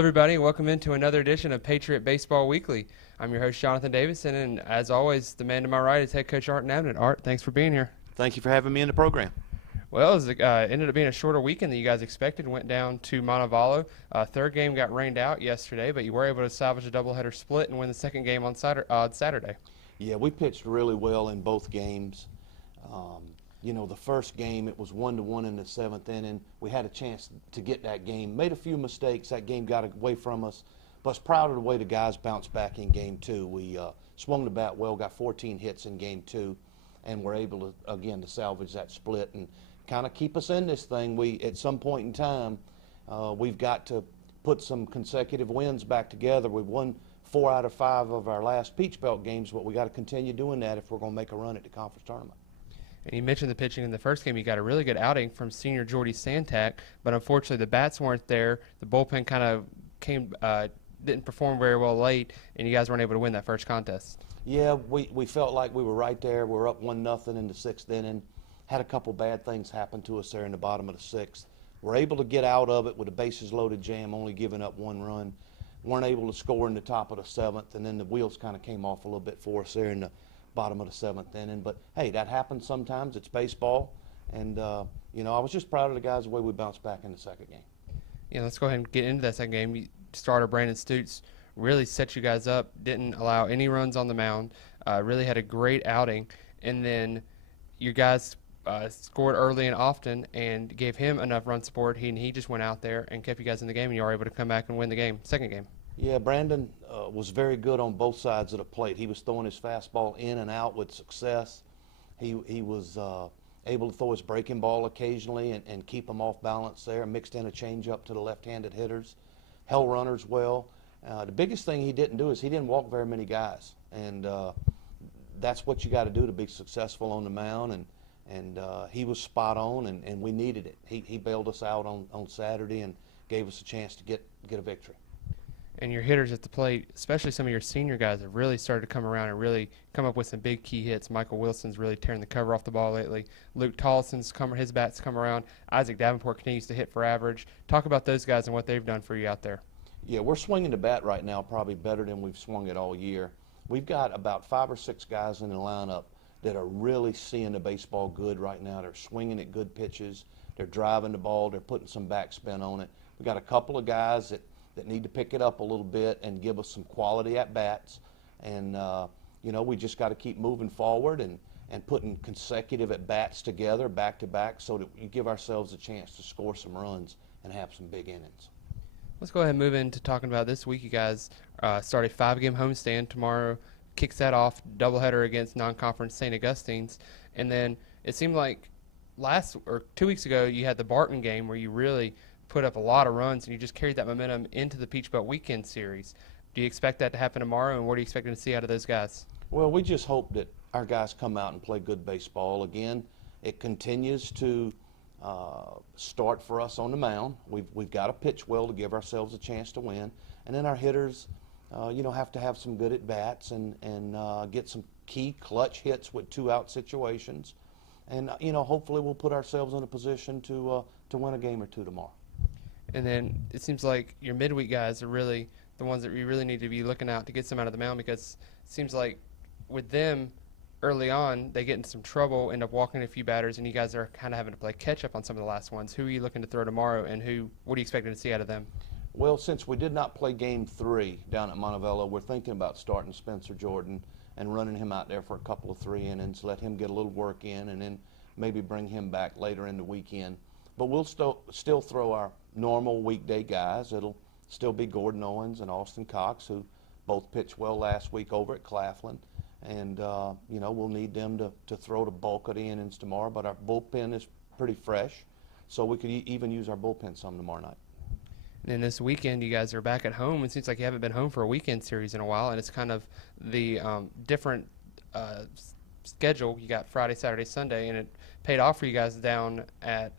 everybody. Welcome into another edition of Patriot Baseball Weekly. I'm your host, Jonathan Davidson, and as always, the man to my right is head coach Art Nowak. Art, thanks for being here. Thank you for having me in the program. Well, it ended up being a shorter weekend than you guys expected. Went down to Montevallo. Third game got rained out yesterday, but you were able to salvage a doubleheader split and win the second game on Saturday. Yeah, we pitched really well in both games. The first game, it was 1-1 in the seventh inning. We had a chance to get that game. Made a few mistakes. That game got away from us. But I was proud of the way the guys bounced back in game two. We swung the bat well, got 14 hits in game two, and were able to, again, to salvage that split and kind of keep us in this thing. At some point in time, we've got to put some consecutive wins back together. We've won 4 out of 5 of our last Peach Belt games, but we got to continue doing that if we're going to make a run at the conference tournament. And you mentioned the pitching in the first game. You got a really good outing from senior Jordy Santak, but unfortunately the bats weren't there. The bullpen kind of didn't perform very well late, and you guys weren't able to win that first contest. Yeah, we felt like we were right there. We were up 1-0 in the sixth inning. Had a couple bad things happen to us there in the bottom of the sixth. We're able to get out of it with a bases loaded jam, only giving up 1 run. Weren't able to score in the top of the seventh, and then the wheels kind of came off a little bit for us there in the bottom of the seventh inning. But hey, that happens sometimes. It's baseball, and I was just proud of the guys the way we bounced back in the second game. Yeah, let's go ahead and get into that second game. Starter Brandon Stutes really set you guys up. Didn't allow any runs on the mound. Really had a great outing, and then you guys scored early and often and gave him enough run support. He just went out there and kept you guys in the game, and you were able to come back and win the game, second game. Yeah, Brandon was very good on both sides of the plate. He was throwing his fastball in and out with success. He was able to throw his breaking ball occasionally and keep them off balance there. Mixed in a changeup to the left-handed hitters. Held runners well. The biggest thing he didn't do is he didn't walk very many guys, and that's what you got to do to be successful on the mound. And he was spot on, and we needed it. He bailed us out on Saturday and gave us a chance to get a victory. And your hitters at the plate, especially some of your senior guys, have really started to come around and really come up with some big key hits. Michael Wilson's really tearing the cover off the ball lately. Luke Tollison's his bats come around. Isaac Davenport continues to hit for average. Talk about those guys and what they've done for you out there. Yeah, we're swinging the bat right now probably better than we've swung it all year. We've got about 5 or 6 guys in the lineup that are really seeing the baseball good right now. They're swinging at good pitches. They're driving the ball. They're putting some backspin on it. We've got a couple of guys that need to pick it up a little bit and give us some quality at-bats. And, we just got to keep moving forward and putting consecutive at-bats together, back-to-back, so that we give ourselves a chance to score some runs and have some big innings. Let's go ahead and move into talking about this week. You guys start a 5-game homestand tomorrow. Kicks that off, doubleheader against non-conference St. Augustine's. And then it seemed like 2 weeks ago you had the Barton game where you really put up a lot of runs, and you just carried that momentum into the Peach Belt Weekend Series. Do you expect that to happen tomorrow, and what are you expecting to see out of those guys? Well, we just hope that our guys come out and play good baseball. Again, it continues to start for us on the mound. We've got to pitch well to give ourselves a chance to win, and then our hitters, have to have some good at-bats and get some key clutch hits with 2-out situations, and hopefully we'll put ourselves in a position to win a game or 2 tomorrow. And then it seems like your midweek guys are really the ones that we really need to be looking out to get some out of the mound, because it seems like with them early on, they get into some trouble, end up walking a few batters, and you guys are kind of having to play catch-up on some of the last ones. Who are you looking to throw tomorrow, and what are you expecting to see out of them? Well, since we did not play Game 3 down at Montevallo, we're thinking about starting Spencer Jordan and running him out there for a couple of 3 innings, let him get a little work in, and then maybe bring him back later in the weekend. But we'll still throw our normal weekday guys. It'll still be Gordon Owens and Austin Cox, who both pitched well last week over at Claflin. And, we'll need them to throw the bulk of the innings tomorrow. But our bullpen is pretty fresh, so we could even use our bullpen some tomorrow night. And then this weekend, you guys are back at home. It seems like you haven't been home for a weekend series in a while, and it's kind of the different schedule. You got Friday, Saturday, Sunday, and it paid off for you guys down at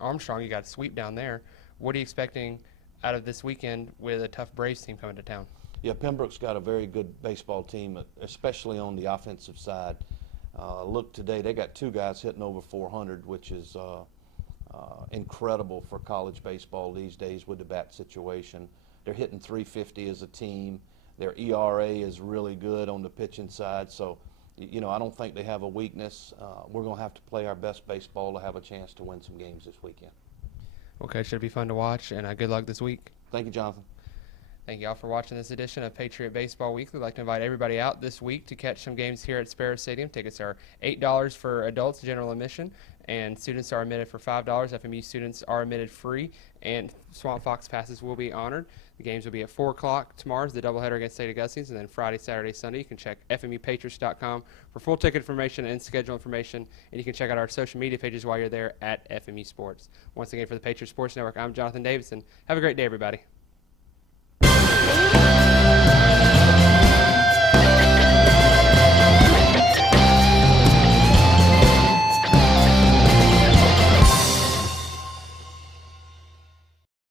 Armstrong. You got a sweep down there. What are you expecting out of this weekend with a tough Braves team coming to town? Yeah, Pembroke's got a very good baseball team, especially on the offensive side. Look today, they got 2 guys hitting over 400, which is incredible for college baseball these days with the bat situation. They're hitting 350 as a team. Their ERA is really good on the pitching side. So, you know, I don't think they have a weakness. We're going to have to play our best baseball to have a chance to win some games this weekend. Okay, should be fun to watch, and good luck this week. Thank you, Jonathan. Thank you all for watching this edition of Patriot Baseball Weekly. I'd like to invite everybody out this week to catch some games here at Sparrow Stadium. Tickets are $8 for adults, general admission, and students are admitted for $5. FMU students are admitted free, and Swamp Fox passes will be honored. The games will be at 4 o'clock tomorrow, the doubleheader against St. Augustine's, and then Friday, Saturday, Sunday. You can check FMUPatriots.com for full ticket information and schedule information, and you can check out our social media pages while you're there at FMU Sports. Once again, for the Patriot Sports Network, I'm Jonathan Davidson. Have a great day, everybody.